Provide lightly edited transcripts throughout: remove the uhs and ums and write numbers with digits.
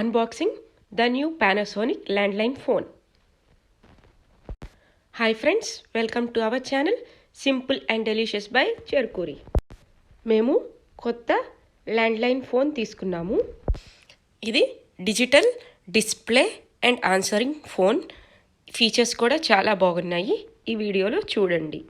unboxing the new Panasonic landline phone. Hi friends, welcome to our channel Simple and Delicious by Cherkuri. మేము కొత్త landline phone తీసుకున్నాము. ఇది digital display and answering phone. Features కూడా చాలా బాగున్నాయి. ఈ వీడియోలో చూడండి.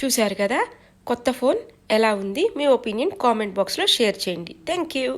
చూశారు కదా, కొత్త ఫోన్ ఎలా ఉంది? మీ ఒపీనియన్ కామెంట్ బాక్స్లో షేర్ చేయండి. Thank you.